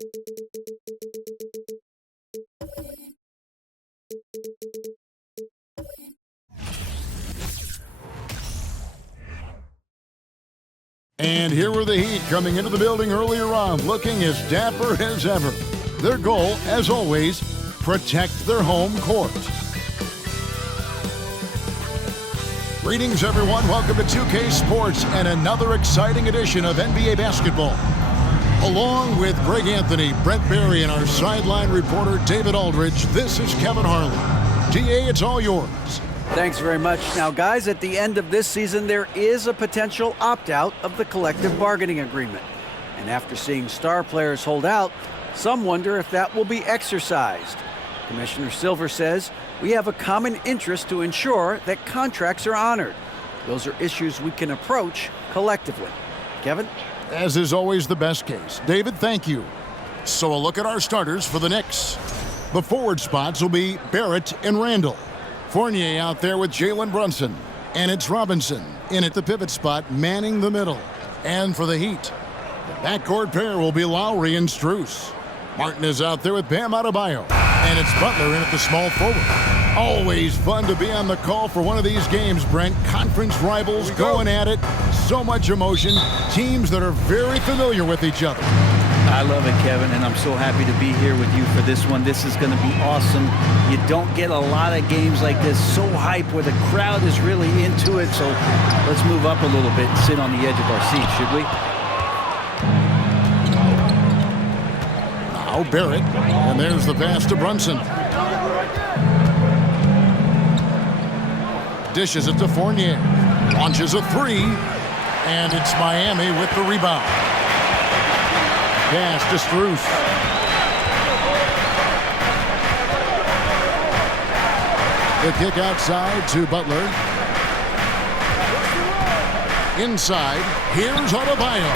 And here were the Heat coming into the building earlier on, looking as dapper as ever. Their goal, as always, protect their home court. Greetings, everyone. Welcome to 2K Sports and another exciting edition of NBA basketball. Along with Greg Anthony, Brent Barry, and our sideline reporter, David Aldridge, this is Kevin Harlan. DA, it's all yours. Thanks very much. Now, guys, at the end of this season, there is a potential opt-out of the collective bargaining agreement. And after seeing star players hold out, some wonder if that will be exercised. Commissioner Silver says we have a common interest to ensure that contracts are honored. Those are issues we can approach collectively. Kevin? As is always the best case. David, thank you. So a look at our starters for the Knicks. The forward spots will be Barrett and Randall. Fournier out there with Jalen Brunson. And it's Robinson in at the pivot spot, manning the middle. And for the Heat, the backcourt pair will be Lowry and Strus. Martin is out there with Bam Adebayo. And it's Butler in at the small forward. Always fun to be on the call for one of these games, Brent. Conference rivals going at it. So much emotion. Teams that are very familiar with each other. I love it, Kevin, and I'm so happy to be here with you for this one. This is going to be awesome. You don't get a lot of games like this, so hype, where the crowd is really into it. So let's move up a little bit and sit on the edge of our seat, should we? Now Barrett, and there's the pass to Brunson. Dishes it to Fournier. Launches a three, and it's Miami with the rebound. Pass to Strus. The kick outside to Butler. Inside, here's Adebayo.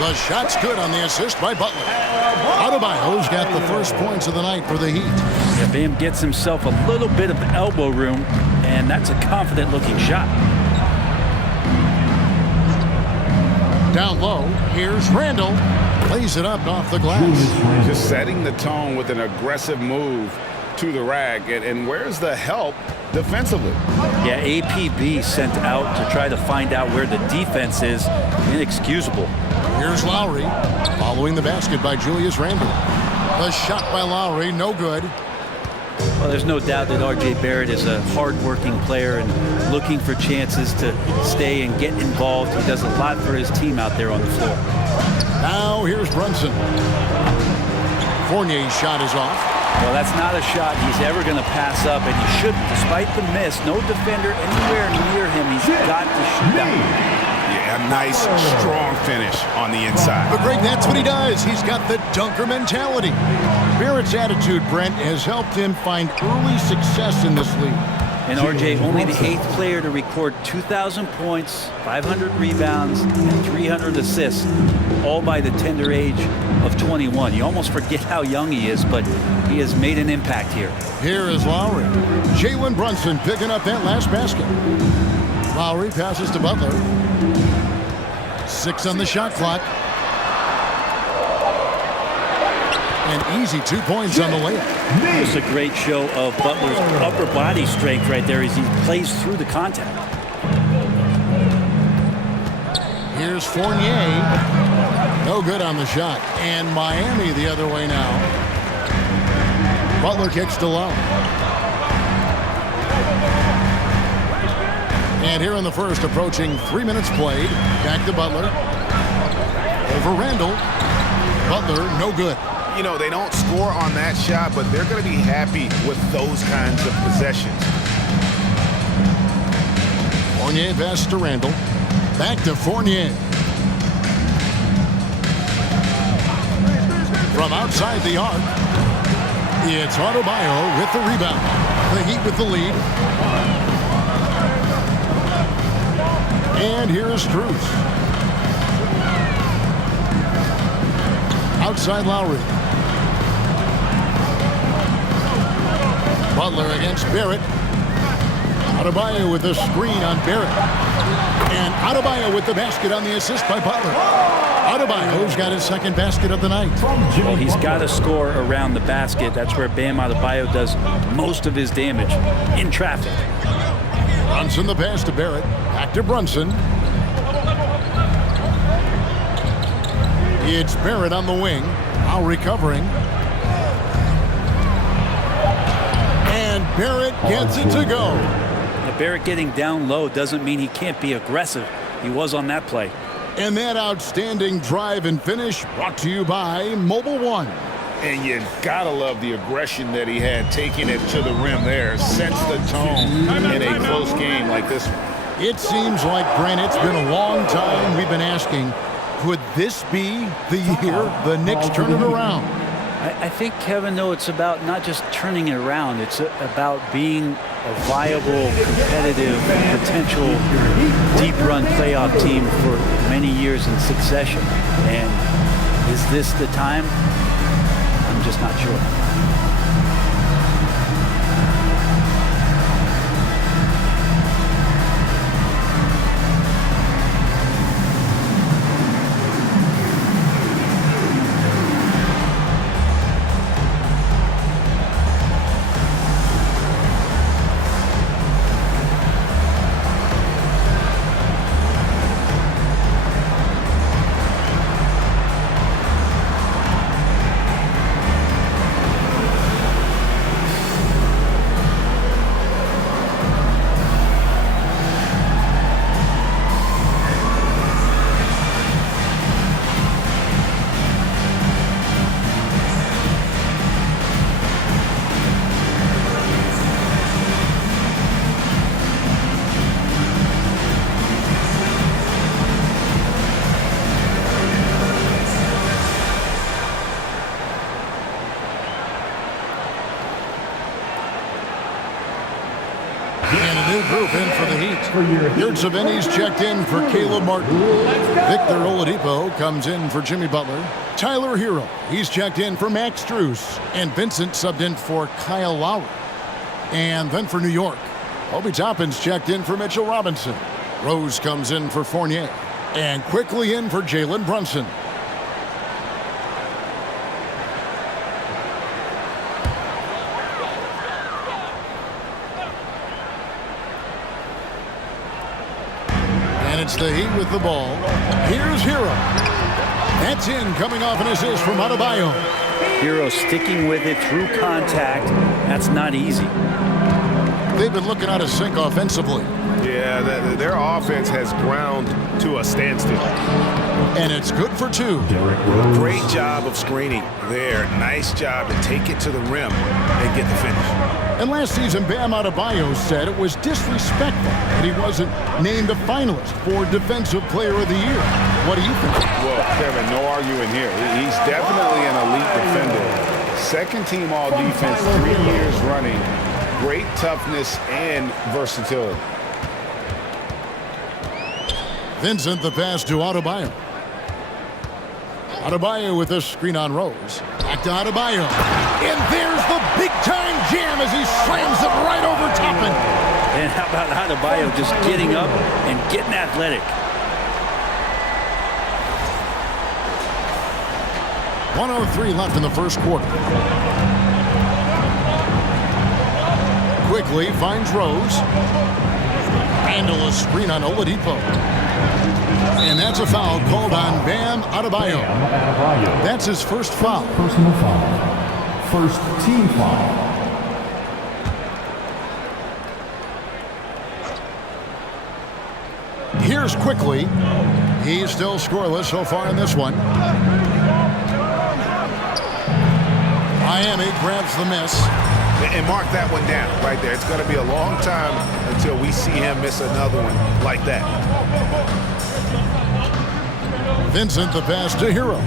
The shot's good on the assist by Butler. Adebayo's got the first points of the night for the Heat. Yeah, Bam gets himself a little bit of elbow room, and that's a confident-looking shot. Down low, here's Randall. Lays it up off the glass. Just setting the tone with an aggressive move to the rack. And where's the help defensively? Yeah, APB sent out to try to find out where the defense is. Inexcusable. Here's Lowry, following the basket by Julius Randle. The shot by Lowry, no good. Well, there's no doubt that R.J. Barrett is a hard-working player and looking for chances to stay and get involved. He does a lot for his team out there on the floor. Now here's Brunson. Fournier's shot is off. Well, that's not a shot he's ever going to pass up, and he shouldn't. Despite the miss, no defender anywhere near him. He's got to shoot that. Yeah, a nice, strong finish on the inside. But Greg, that's what he does. He's got the dunker mentality. Barrett's attitude, Brent, has helped him find early success in this league. And R.J., only the 8th player to record 2,000 points, 500 rebounds, and 300 assists, all by the tender age of 21. You almost forget how young he is, but he has made an impact here. Here is Lowry. Jalen Brunson picking up that last basket. Lowry passes to Butler. 6 on the shot clock. An easy 2 points on the layup. It's a great show of Butler's upper body strength right there as he plays through the contact. Here's Fournier. No good on the shot. And Miami the other way now. Butler kicks to low. And here in the first, approaching 3 minutes played. Back to Butler. Over Randall. Butler, no good. You know, they don't score on that shot, but they're going to be happy with those kinds of possessions. Fournier pass to Randall. Back to Fournier. From outside the arc, it's Adebayo with the rebound. The Heat with the lead. And here is Strus. Outside Lowry. Butler against Barrett. Adebayo with a screen on Barrett. And Adebayo with the basket on the assist by Butler. Adebayo's got his second basket of the night. Well, he's got to score around the basket. That's where Bam Adebayo does most of his damage, in traffic. Brunson the pass to Barrett. Back to Brunson. It's Barrett on the wing. Now recovering. And Barrett gets it to go. Now, Barrett getting down low doesn't mean he can't be aggressive. He was on that play. And that outstanding drive and finish brought to you by Mobile One. And you gotta love the aggression that he had taking it to the rim there. Sets the tone in a close game like this one. It seems like, Brent, it's been a long time we've been asking, could this be the year the Knicks turn it around? I think, Kevin, though, it's about not just turning it around. It's about being a viable, competitive, potential deep-run playoff team for many years in succession. And is this the time? I'm just not sure. And a new group in for the Heat. Yurtseven's checked in for Caleb Martin. Victor Oladipo comes in for Jimmy Butler. Tyler Hero, he's checked in for Max Strus. And Vincent subbed in for Kyle Lowry. And then for New York, Obi Toppin's checked in for Mitchell Robinson. Rose comes in for Fournier. And quickly in for Jalen Brunson. It's the Heat with the ball. Here's Hero. That's in, coming off an assist from Adebayo. Hero sticking with it through contact. That's not easy. They've been looking out of sync offensively. Yeah, their offense has ground to a standstill. And it's good for two. Great job of screening there. Nice job to take it to the rim and get the finish. And last season, Bam Adebayo said it was disrespectful that he wasn't named a finalist for Defensive Player of the Year. What do you think? Well, Kevin, no arguing here. He's definitely an elite defender. Second team all defense 3 years running. Great toughness and versatility. Vincent the pass to Adebayo. Adebayo with a screen on Rose. Back to Adebayo. And there's the big-time jam as he slams it right over Toppin. And how about Adebayo just getting up and getting athletic? 1:03 left in the first quarter. Quickly finds Rose. Handle a screen on Oladipo. And that's a foul called on Bam Adebayo. That's his first foul. Personal foul. First team foul. Here's Quickly. He's still scoreless so far in this one. Miami grabs the miss. And mark that one down right there. It's going to be a long time until we see him miss another one like that. Vincent the pass to Hero.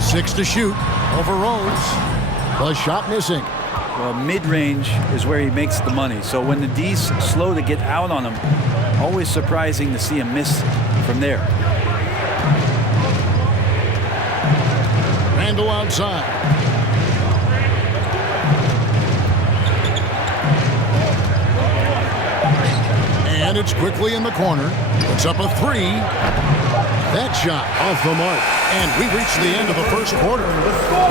Six to shoot over Rose. The shot missing. Well, mid-range is where he makes the money. So when the D's slow to get out on him, always surprising to see him miss from there. Randall outside. And it's quickly in the corner. It's up a three. That shot off the mark. And we reached the end of the first quarter.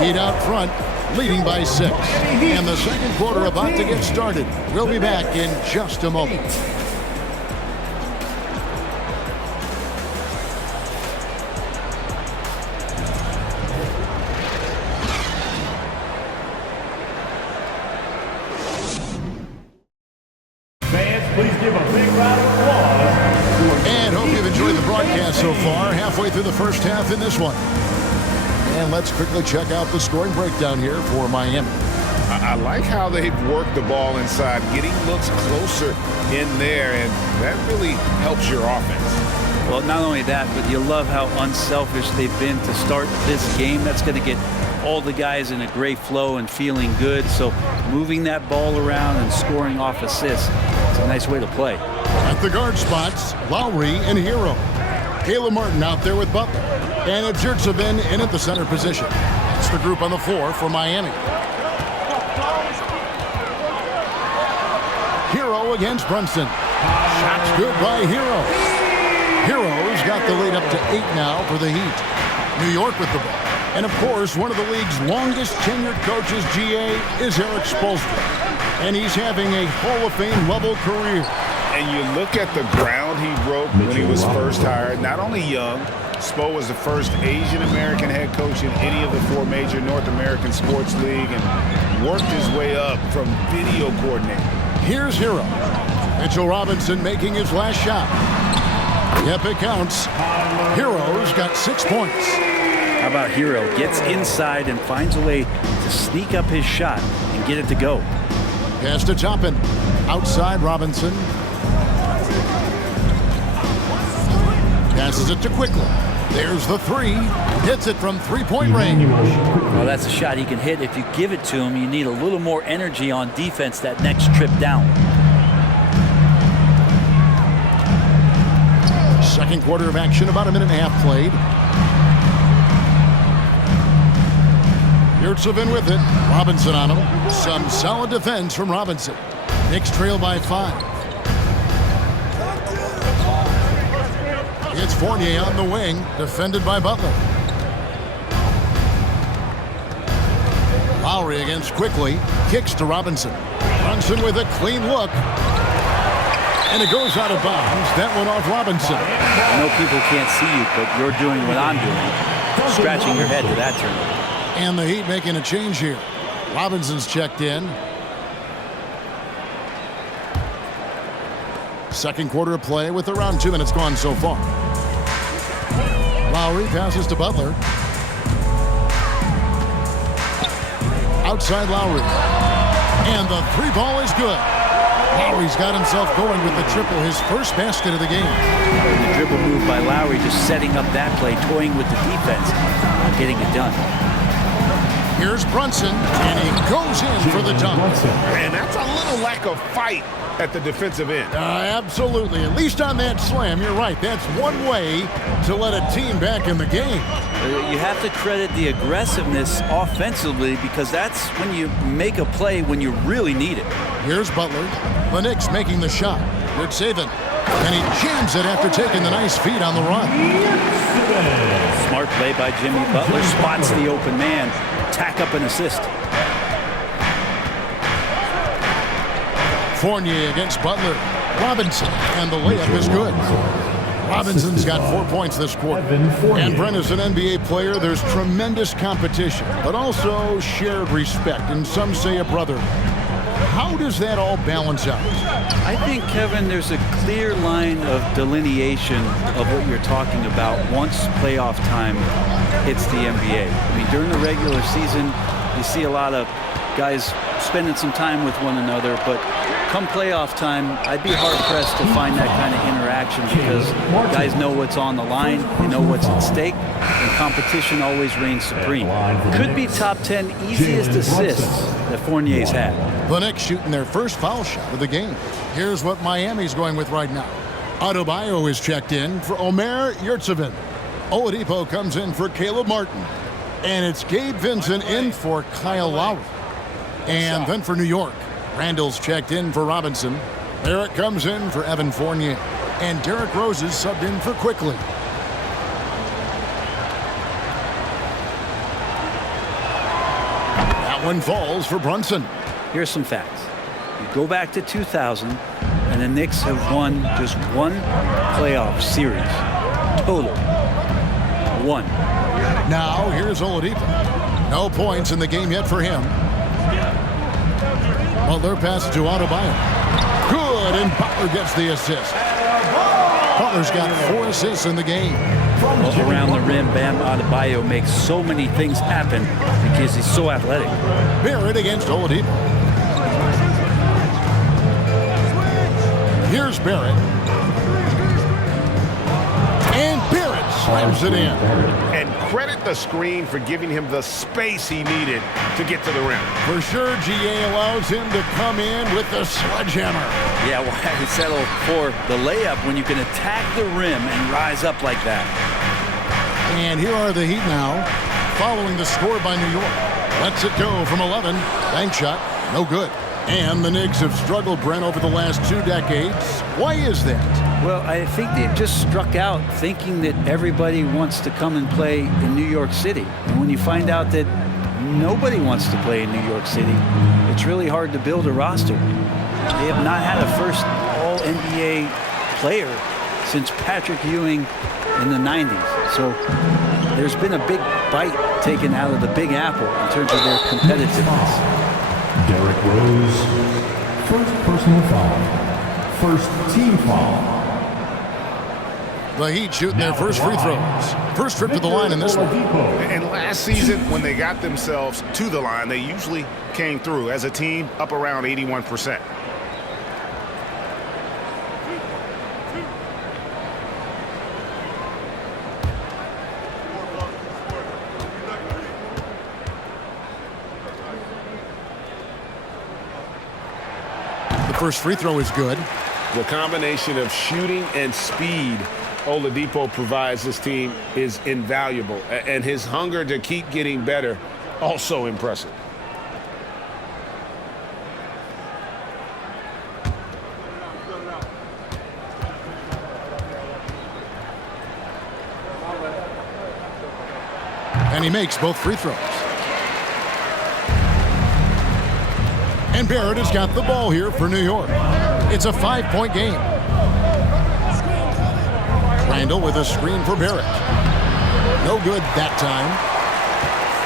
Heat out front, leading by 6. And the second quarter about to get started. We'll be back in just a moment. Please give a big round of applause. And hope you've enjoyed the broadcast so far. Halfway through the first half in this one. And let's quickly check out the scoring breakdown here for Miami. I like how they've worked the ball inside, getting looks closer in there, and that really helps your offense. Well, not only that, but you love how unselfish they've been to start this game. That's going to get all the guys in a great flow and feeling good. So moving that ball around and scoring off assists, it's a nice way to play. At the guard spots, Lowry and Hero. Caleb Martin out there with Butler. And it's Yurtseven in at the center position. That's the group on the floor for Miami. Hero against Brunson. Shots good by Hero. Hero's got the lead up to 8 now for the Heat. New York with the ball. And, of course, one of the league's longest tenured coaches, GA, is Eric Spoelstra. And he's having a Hall of Fame level career. And you look at the ground he broke when he was first hired. Not only young, Spo was the first Asian-American head coach in any of the 4 major North American sports league and worked his way up from video coordinator. Here's Hero. Mitchell Robinson making his last shot. Yep, it counts. Hero's got 6 points. How about Hero? Gets inside and finds a way to sneak up his shot and get it to go. Pass to Toppin. Outside Robinson. Passes it to Quickly. There's the 3. Hits it from 3-point range. Well, that's a shot he can hit. If you give it to him, you need a little more energy on defense that next trip down. Second quarter of action, about a minute and a half played. Yurtseven with it. Robinson on him. Some solid defense from Robinson. Knicks trail by 5. It's Fournier on the wing, defended by Butler. Lowry against Quickly. Kicks to Robinson. Brunson with a clean look. And it goes out of bounds. That went off Robinson. I know people can't see you, but you're doing what I'm doing. Scratching your head to that turn. And the Heat making a change here. Robinson's checked in. Second quarter of play with around 2 minutes gone so far. Lowry passes to Butler. Outside Lowry. And the 3 ball is good. Lowry's got himself going with the triple, his first basket of the game. The dribble move by Lowry, just setting up that play, toying with the defense, getting it done. Here's Brunson, and he goes in for the dunk. And that's a little lack of fight at the defensive end. Absolutely. At least on that slam, you're right. That's one way to let a team back in the game. You have to credit the aggressiveness offensively because that's when you make a play when you really need it. Here's Butler. The Knicks making the shot. Yurtseven. And he jams it after taking the nice feed on the run. Smart play by Jimmy Butler. Spots the open man. Tack up an assist. Fournier against Butler. Robinson. And the layup is good. Robinson's got 4 points this quarter. And Brent, as an NBA player, there's tremendous competition, but also shared respect, and some say a brotherhood. How does that all balance out? I think, Kevin, there's a clear line of delineation of what you're talking about once playoff time hits the NBA. I mean, during the regular season, you see a lot of guys spending some time with one another, but come playoff time, I'd be hard-pressed to find that kind of interaction because guys know what's on the line, they know what's at stake, and competition always reigns supreme. Could be top 10 easiest assists that Fournier's had. The Knicks shooting their first foul shot of the game. Here's what Miami's going with right now. Adebayo is checked in for Omer Yurtseven. Oladipo comes in for Caleb Martin. And it's Gabe Vincent in for Kyle Lowry. And then for New York, Randall's checked in for Robinson. Barrett comes in for Evan Fournier. And Derrick Rose is subbed in for Quickly. That one falls for Brunson. Here's some facts. You go back to 2000, and the Knicks have won just one playoff series. Total. One. Now here's Oladipo. No points in the game yet for him. Butler passes to Adebayo. Good, and Butler gets the assist. Butler's got 4 assists in the game. Well, around the rim, Bam Adebayo makes so many things happen because he's so athletic. Barrett against Oladipo. Here's Barrett. And Barrett slams it in. And credit the screen for giving him the space he needed to get to the rim. For sure, GA allows him to come in with the sledgehammer. Yeah, why settle for the layup when you can attack the rim and rise up like that? And here are the Heat now, following the score by New York. Lets it go from 11. Bank shot, no good. And the Knicks have struggled, Brent, over the last 2 decades. Why is that? Well, I think they've just struck out thinking that everybody wants to come and play in New York City. And when you find out that nobody wants to play in New York City, it's really hard to build a roster. They have not had a first All-NBA player since Patrick Ewing in the 90s. So there's been a big bite taken out of the Big Apple in terms of their competitiveness. Derrick Rose, first personal foul. First team foul. The Heat shooting their first free throws. First trip to the line in this one. And last season, when they got themselves to the line, they usually came through as a team up around 81%. First free throw is good. The combination of shooting and speed Oladipo provides this team is invaluable. And his hunger to keep getting better, also impressive. And he makes both free throws. And Barrett has got the ball here for New York. It's a 5-point game. Randall with a screen for Barrett. No good that time.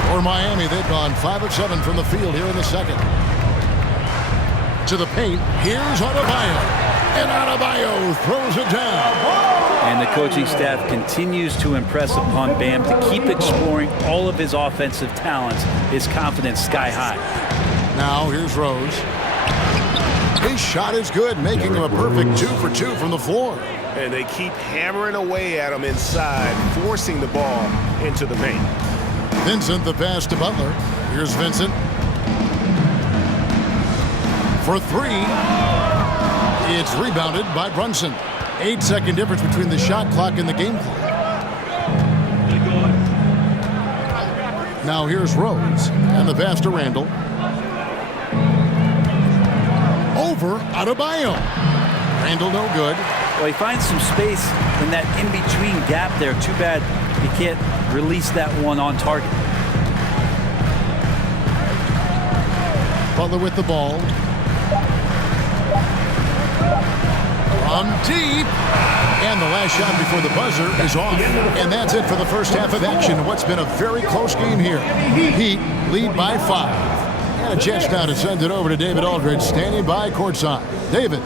For Miami, they've gone 5 of 7 from the field here in the second. To the paint, here's Adebayo. And Adebayo throws it down. And the coaching staff continues to impress upon Bam to keep exploring all of his offensive talents, his confidence sky high. Now here's Rose. His shot is good, making him a perfect 2 for 2 from the floor. And they keep hammering away at him inside, forcing the ball into the paint. Vincent the pass to Butler. Here's Vincent. For 3. It's rebounded by Brunson. 8-second difference between the shot clock and the game clock. Now here's Rose. And the pass to Randall. Over Adebayo. Randall no good. Well, he finds some space in that in-between gap there. Too bad he can't release that one on target. Butler with the ball. From deep. And the last shot before the buzzer is off. And that's it for the first half of action. What's been a very close game here. Heat lead by 5. And a chance now to send it over to David Aldridge, standing by courtside. David.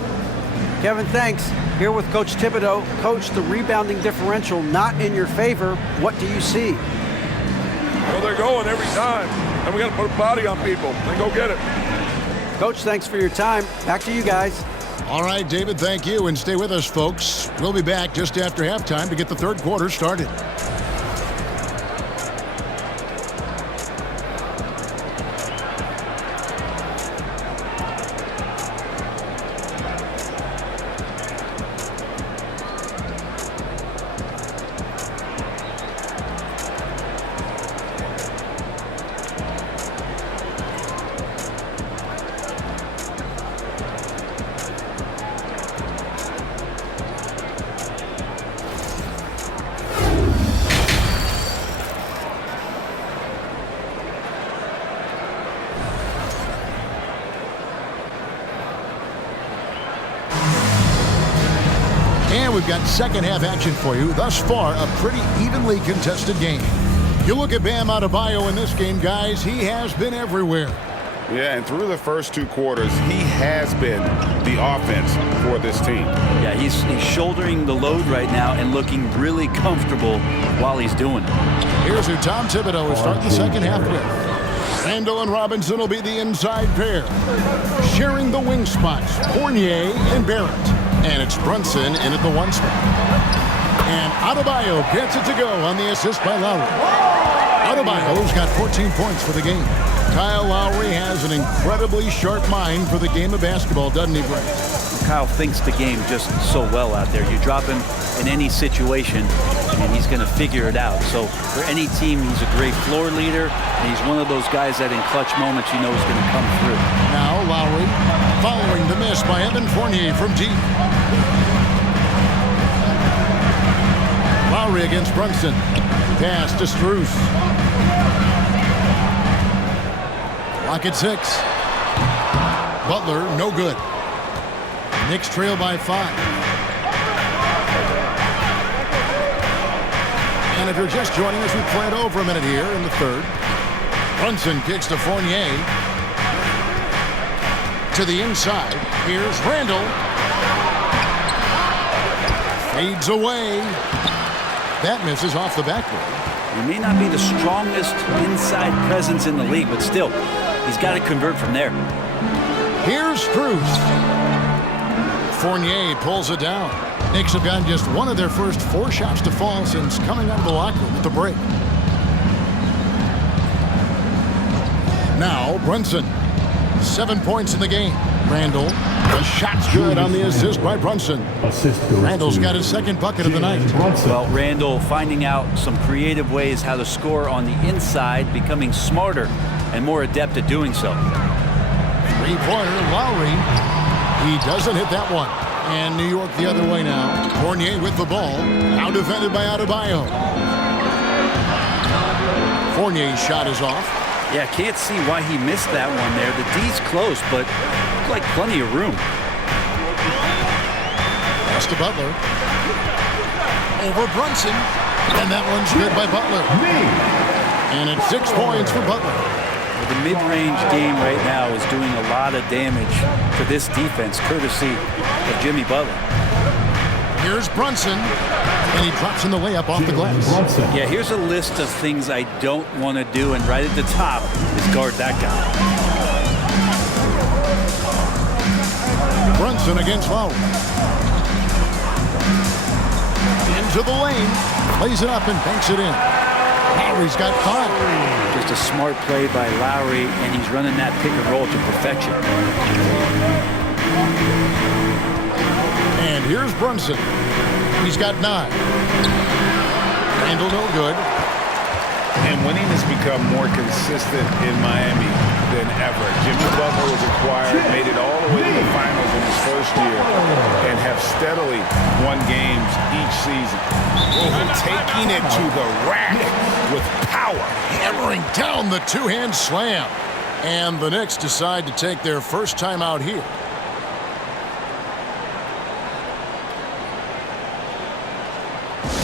Kevin, thanks. Here with Coach Thibodeau. Coach, the rebounding differential not in your favor. What do you see? Well, they're going every time. And we got to put a body on people and go get it. Coach, thanks for your time. Back to you guys. All right, David, thank you. And stay with us, folks. We'll be back just after halftime to get the third quarter started. And we've got second half action for you. Thus far, a pretty evenly contested game. You look at Bam Adebayo in this game, guys. He has been everywhere. Yeah, and through the first 2 quarters, he has been the offense for this team. Yeah, he's shouldering the load right now and looking really comfortable while he's doing it. Here's who Tom Thibodeau will start the second half with. Randall and Robinson will be the inside pair. Sharing the wing spots, Fournier and Barrett. And it's Brunson in at the 1 spot. And Adebayo gets it to go on the assist by Lowry. Adebayo's got 14 points for the game. Kyle Lowry has an incredibly sharp mind for the game of basketball, doesn't he, Brett? Kyle thinks the game just so well out there. You drop him in any situation, and he's going to figure it out. So for any team, he's a great floor leader, and he's one of those guys that in clutch moments you know is going to come through. Now Lowry following the miss by Evan Fournier from deep. Lowry against Brunson. Pass to Strus. Clock at 6. Butler, no good. Knicks trail by 5. And if you're just joining us, we play it over a minute here in the third. Brunson kicks to Fournier. To the inside. Here's Randall. Fades away. That misses off the backboard. He may not be the strongest inside presence in the league, but still, he's got to convert from there. Here's Strus. Fournier pulls it down. Knicks have gotten just one of their first 4 shots to fall since coming out of the locker room at the break. Now Brunson. 7 points in the game. Randall. The shot's good on the assist by Brunson. Randall's got his second bucket of the night. Well, Randall finding out some creative ways how to score on the inside, becoming smarter and more adept at doing so. 3-pointer, Lowry. He doesn't hit that one. And New York the other way now. Fournier with the ball. Now defended by Adebayo. Fournier's shot is off. Yeah, can't see why he missed that one there. The D's close, but looks like plenty of room. Pass to Butler. Over Brunson. And that one's good by Butler. And it's 6 points for Butler. Well, the mid-range game right now is doing a lot of damage to this defense, courtesy of Jimmy Butler. Here's Brunson. And he drops in the layup off the glass. Yeah, here's a list of things I don't want to do, and right at the top is guard that guy. Brunson against Lowry. Into the lane. Plays it up and banks it in. Lowry's got 5. Just a smart play by Lowry, and he's running that pick and roll to perfection. And here's Brunson. He's got 9. Randall no good. And winning has become more consistent in Miami than ever. Jimmy Butler was acquired, made it all the way to the finals in his first year, and have steadily won games each season. Taking it to the rack with power. Hammering down the 2-hand slam. And the Knicks decide to take their first time out here.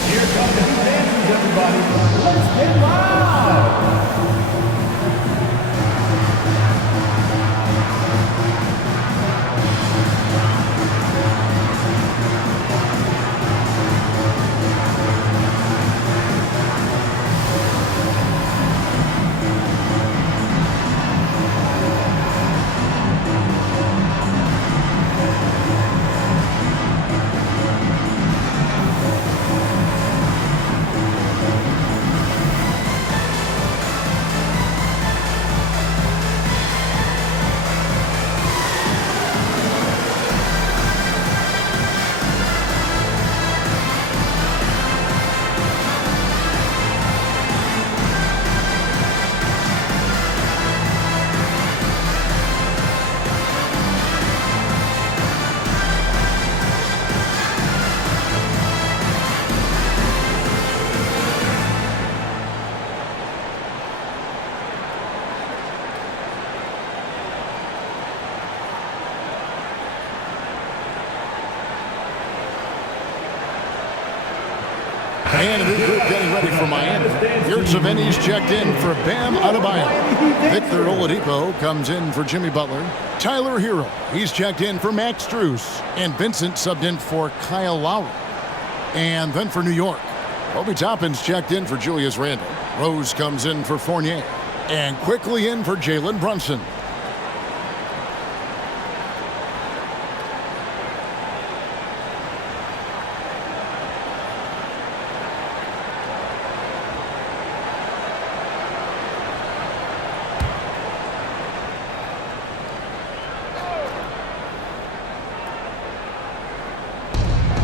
Here come the new dancers, everybody. Let's get loud. And a new group getting ready for Miami. Yurtseven's checked in for Bam Adebayo. Victor Oladipo comes in for Jimmy Butler. Tyler Hero, he's checked in for Max Strus. And Vincent subbed in for Kyle Lowry. And then for New York, Obi Toppin's checked in for Julius Randle. Rose comes in for Fournier. And quickly in for Jalen Brunson.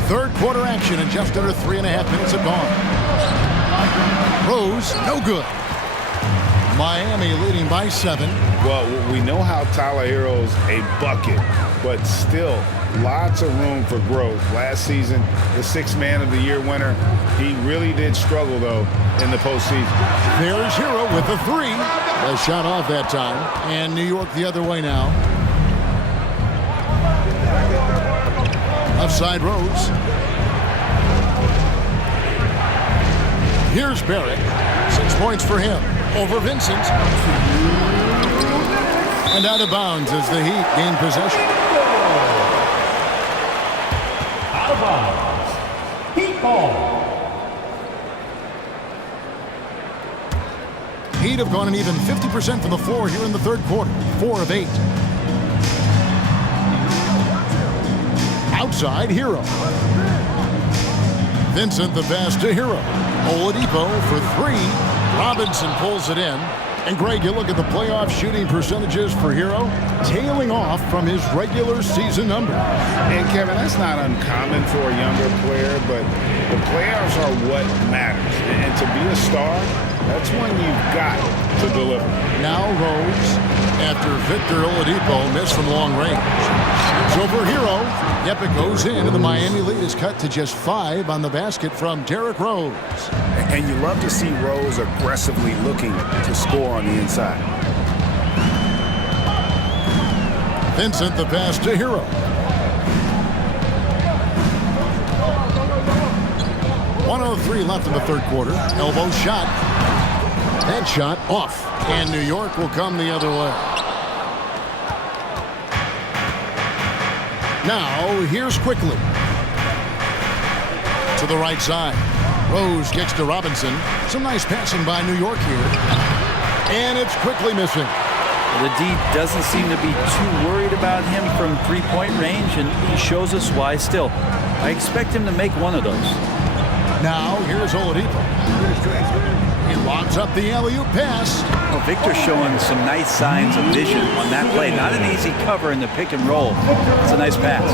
Third quarter action and just under 3.5 minutes have gone. Rose, no good. Miami leading by 7. Well, we know how Tyler Hero's a bucket, but still lots of room for growth. Last season, the 6th Man of the Year winner, he really did struggle, though, in the postseason. There's Hero with a 3. A shot off that time. And New York the other way now. Offside Rose. Here's Barrett. 6 points for him. Over Vincent. And out of bounds as the Heat gain possession. Out of bounds. Heat ball. Heat have gone an even 50% from the floor here in the third quarter. 4 of 8. Outside Hero. Vincent the pass to Hero. Oladipo for 3. Robinson pulls it in. And Greg, you look at the playoff shooting percentages for Hero, tailing off from his regular season number. And Kevin, that's not uncommon for a younger player, but the playoffs are what matters. And to be a star, that's when you've got to deliver. Now Rose, after Victor Oladipo missed from long range. It's over Hero. Yep, it goes in, and the Miami lead is cut to just 5 on the basket from Derrick Rose. And you love to see Rose aggressively looking to score on the inside. Vincent the pass to Hero. .103 left in the third quarter. Elbow shot. Head shot off. And New York will come the other way. Now, here's Quickly. To the right side. Rose kicks to Robinson. Some nice passing by New York here. And it's Quickly missing. The D doesn't seem to be too worried about him from three-point range, and he shows us why still. I expect him to make one of those. Now, here's Oladipo. He lobs up the alley-oop pass. Well, Victor's showing some nice signs of vision on that play. Not an easy cover in the pick and roll. It's a nice pass.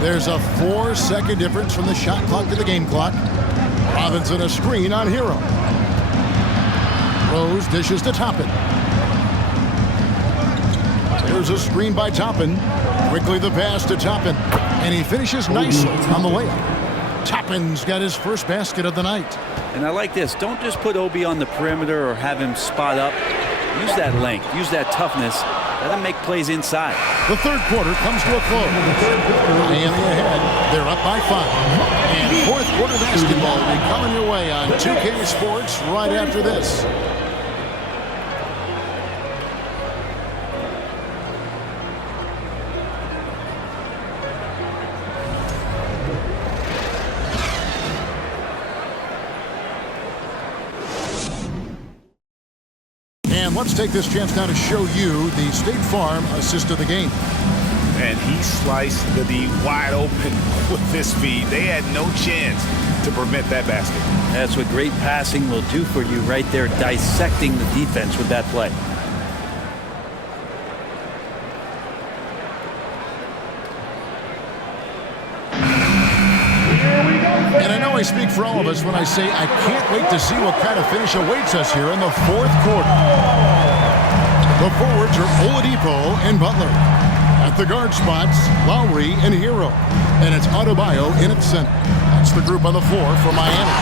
There's a 4-second difference from the shot clock to the game clock. Robinson a screen on Hero. Rose dishes to Toppin. There's a screen by Toppin. Quickly the pass to Toppin. And he finishes nicely on the layup. Toppin's got his first basket of the night. And I like this. Don't just put Obi on the perimeter or have him spot up. Use that length. Use that toughness. Let him make plays inside. The third quarter comes to a close. Miami ahead. They're up by 5. And fourth quarter basketball will be coming your way on 2K Sports right after this. Let's take this chance now to show you the State Farm assist of the game. And he sliced the D wide open with this feed. They had no chance to prevent that basket. That's what great passing will do for you right there, dissecting the defense with that play. And I know I speak for all of us when I say I can't wait to see what kind of finish awaits us here in the fourth quarter. The forwards are Oladipo and Butler. At the guard spots, Lowry and Hero. And it's Adebayo in its center. That's the group on the floor for Miami.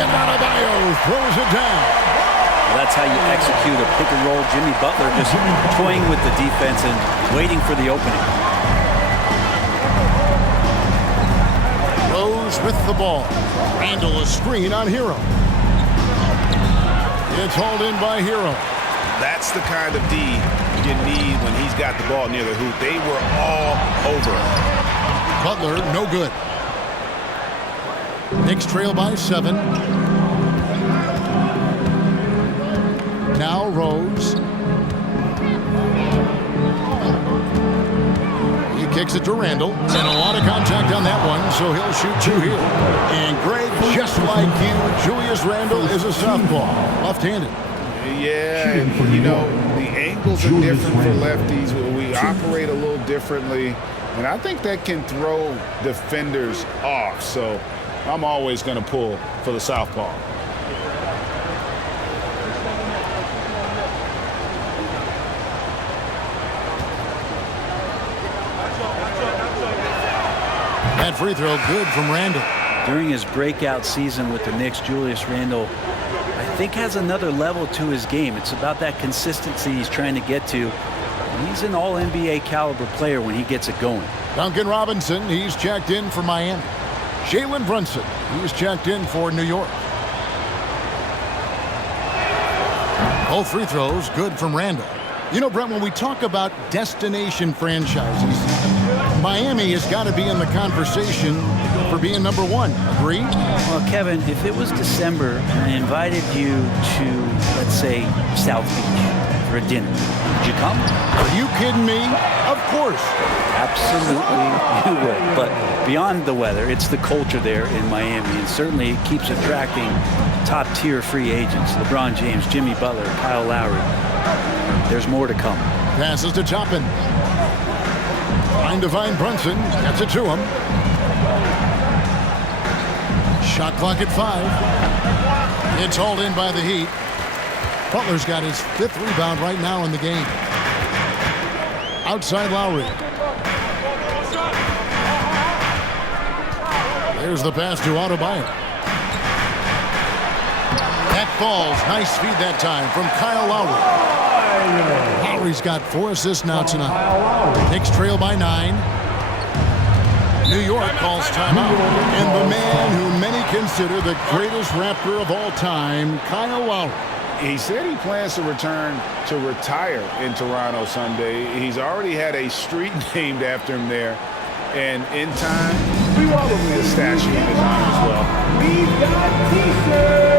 And Adebayo throws it down. Well, that's how you execute a pick and roll. Jimmy Butler just toying with the defense and waiting for the opening. is with the ball. Randall a screen on Hero. It's hauled in by Hero. That's the kind of D you need when he's got the ball near the hoop. They were all over him. Butler, no good. Knicks trail by 7. Now Rose. He kicks it to Randall. And a lot of contact on that one, so he'll shoot 2 here. And Greg, just like you, Julius Randall is a southpaw, left-handed. Yeah, and, you know, the angles are different for lefties. We operate a little differently, and I think that can throw defenders off. So I'm always going to pull for the southpaw. That free throw good from Randall. During his breakout season with the Knicks, Julius Randle, I think, has another level to his game. It's about that consistency he's trying to get to. And he's an all-NBA caliber player when he gets it going. Duncan Robinson, he's checked in for Miami. Jalen Brunson, he's checked in for New York. Both free throws good from Randall. You know, Brent, when we talk about destination franchises, Miami has got to be in the conversation for being number 1. Agree? Well, Kevin, if it was December and I invited you to, let's say, South Beach for a dinner, would you come? Are you kidding me? Of course. Absolutely you would. But beyond the weather, it's the culture there in Miami, and certainly it keeps attracting top-tier free agents. LeBron James, Jimmy Butler, Kyle Lowry. There's more to come. Passes to Toppin. Trying to find Brunson. Gets it to him. Shot clock at 5. It's hauled in by the Heat. Butler's got his 5th rebound right now in the game. Outside Lowry. There's the pass to Adebayo. That falls. Nice feed that time from Kyle Lowry. Lowry's got 4 assists now tonight. Knicks trail by 9. New York calls timeout. And the man who many consider the greatest Raptor of all time, Kyle Lowry. He said he plans to return to retire in Toronto Sunday. He's already had a street named after him there. And in time, probably a statue in his honor as well. We've got T-shirts.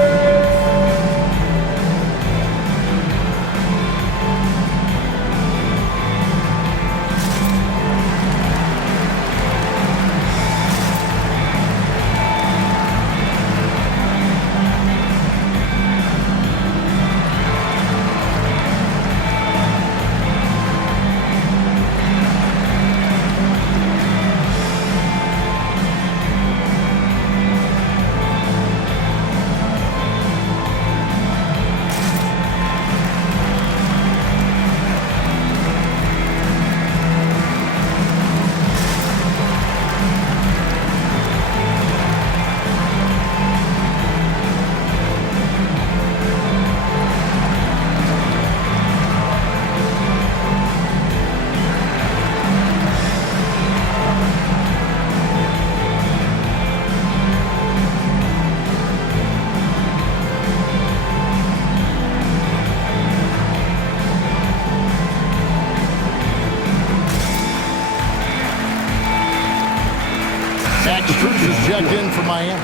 Checked in for Miami.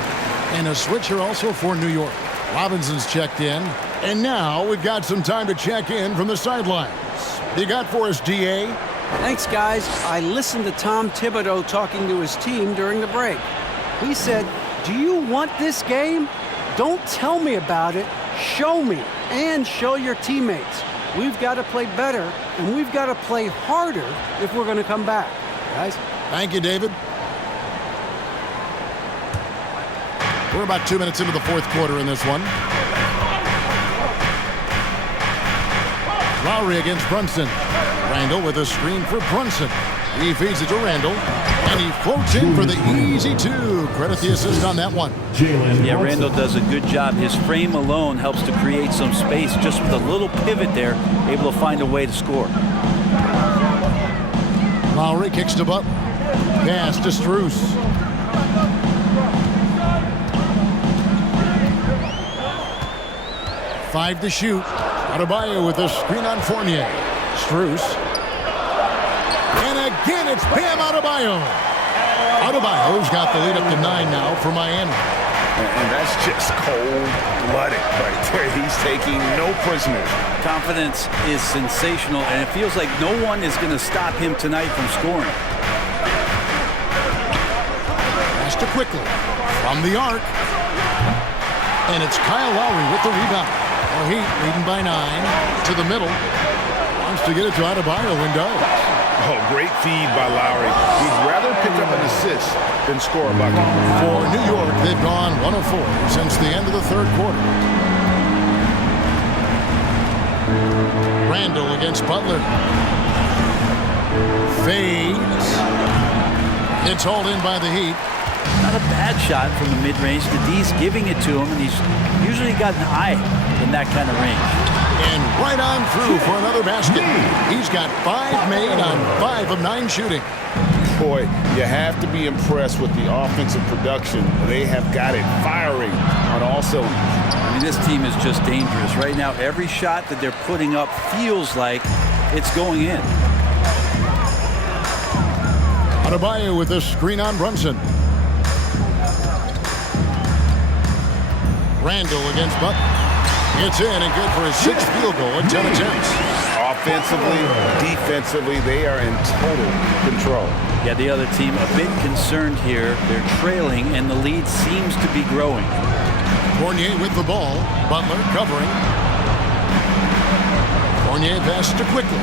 And a switcher also for New York. Robinson's checked in. And now we've got some time to check in from the sidelines. You got for us, DA? Thanks, guys. I listened to Tom Thibodeau talking to his team during the break. He said, "Do you want this game? Don't tell me about it. Show me and show your teammates. We've got to play better, and we've got to play harder if we're going to come back." Guys? Thank you, David. We're about 2 minutes into the 4th quarter in this one. Lowry against Brunson. Randall with a screen for Brunson. He feeds it to Randall, and he floats in for the easy 2. Credit the assist on that one. Yeah, Randall does a good job. His frame alone helps to create some space. Just with a little pivot there, able to find a way to score. Lowry kicks to Butler. Pass to Strus. 5 to shoot. Adebayo with a screen on Fournier. Strus. And again, it's Bam Adebayo. Adebayo's got the lead up to 9 now for Miami. And that's just cold-blooded right there. He's taking no prisoners. Confidence is sensational, and it feels like no one is going to stop him tonight from scoring. Pass to quickly from the arc. And it's Kyle Lowry with the rebound. The Heat leading by 9 to the middle. Wants to get it to Adebayo and does. Oh, great feed by Lowry. He'd rather pick up an assist than score a bucket. For New York, they've gone 1 of 4 since the end of the third quarter. Randall against Butler. Fades. It's hauled in by the Heat. Not a bad shot from the mid-range. The D's giving it to him, and he's usually got an eye in that kind of range. And right on through for another basket. He's got 5 made on 5 of 9 shooting. Boy, you have to be impressed with the offensive production. They have got it firing on all cylinders. I mean, this team is just dangerous. Right now, every shot that they're putting up feels like it's going in. Adebayo with a screen on Brunson. Randall against Butler. It's in and good for his 6th field goal in 10 attempts. Offensively, defensively, they are in total control. Yeah, the other team a bit concerned here. They're trailing, and the lead seems to be growing. Fournier with the ball. Butler covering. Fournier passes to quickly.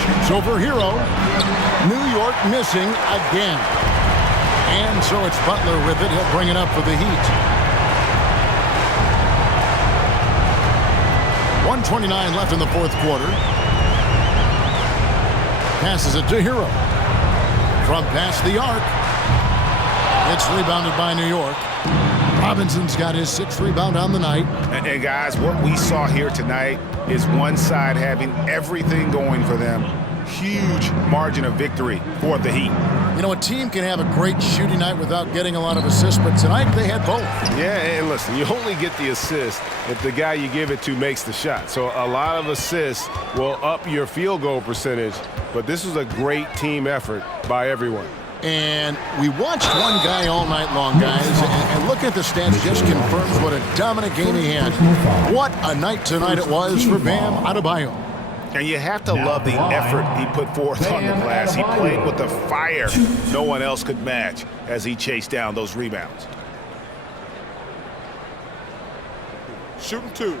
Shoots over Hero. New York missing again. And so it's Butler with it. He'll bring it up for the Heat. 1:29 left in the fourth quarter. Passes it to Hero. From past the arc. It's rebounded by New York. Robinson's got his 6th rebound on the night. And guys, what we saw here tonight is one side having everything going for them. Huge margin of victory for the Heat. You know, a team can have a great shooting night without getting a lot of assists, but tonight they had both. Yeah, and listen, you only get the assist if the guy you give it to makes the shot. So a lot of assists will up your field goal percentage, but this was a great team effort by everyone. And we watched one guy all night long, guys, and looking at the stats just confirms what a dominant game he had. What a night tonight it was for Bam Adebayo. And you have to love the effort he put forth on the glass. He played with the fire no one else could match as he chased down those rebounds. Shooting 2.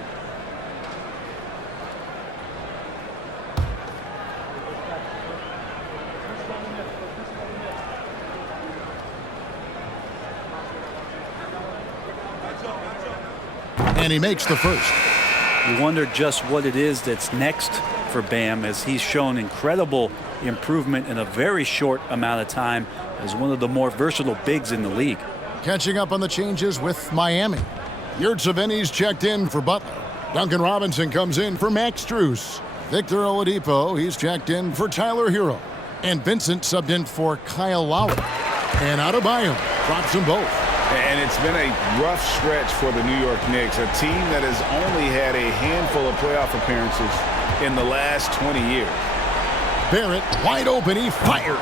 And he makes the first. You wonder just what it is that's next for Bam, as he's shown incredible improvement in a very short amount of time as one of the more versatile bigs in the league. Catching up on the changes with Miami. Yurtseven's checked in for Butler. Duncan Robinson comes in for Max Strus. Victor Oladipo, he's checked in for Tyler Hero. And Vincent subbed in for Kyle Lowry. And Adebayo drops them both. And it's been a rough stretch for the New York Knicks, a team that has only had a handful of playoff appearances in the last 20 years. Barrett wide open, he fires.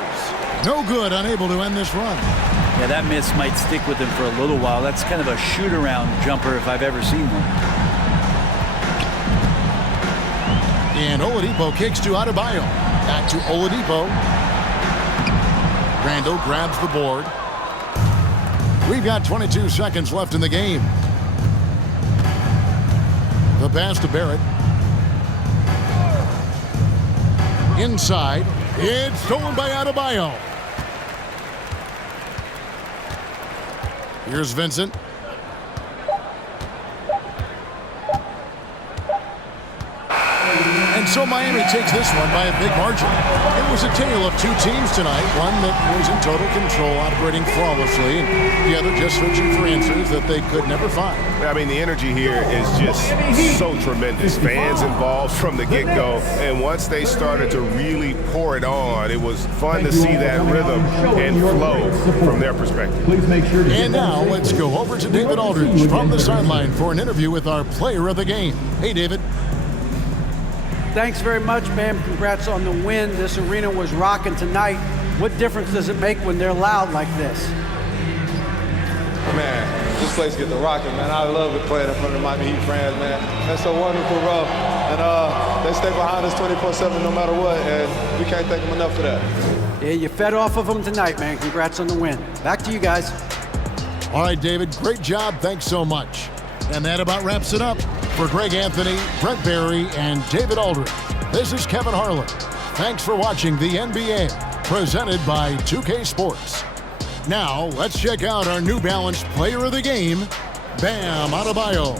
No good, unable to end this run. Yeah, that miss might stick with him for a little while. That's kind of a shoot-around jumper if I've ever seen one. And Oladipo kicks to Adebayo. Back to Oladipo. Randall grabs the board. We've got 22 seconds left in the game. The pass to Barrett. Inside. It's stolen by Adebayo. Here's Vincent. And So Miami takes this one by a big margin. It was a tale of two teams tonight, one that was in total control, operating flawlessly, and the other just searching for answers that they could never find. I mean, the energy here is just so tremendous. Fans involved from the get-go, and once they started to really pour it on, it was fun to see that rhythm and flow from their perspective. And now let's go over to David Aldridge from the sideline for an interview with our player of the game. Hey, David. Thanks very much, man. Congrats on the win. This arena was rocking tonight. What difference does it make when they're loud like this? Man, this place get the rocking, man. I love it playing in front of the Miami Heat fans, man. That's so wonderful, bro. And they stay behind us 24/7 no matter what, and we can't thank them enough for that. Yeah, you fed off of them tonight, man. Congrats on the win. Back to you guys. All right, David, great job. Thanks so much. And that about wraps it up. For Greg Anthony, Brent Barry, and David Aldridge, this is Kevin Harlan. Thanks for watching the NBA, presented by 2K Sports. Now, let's check out our New Balance player of the game, Bam Adebayo.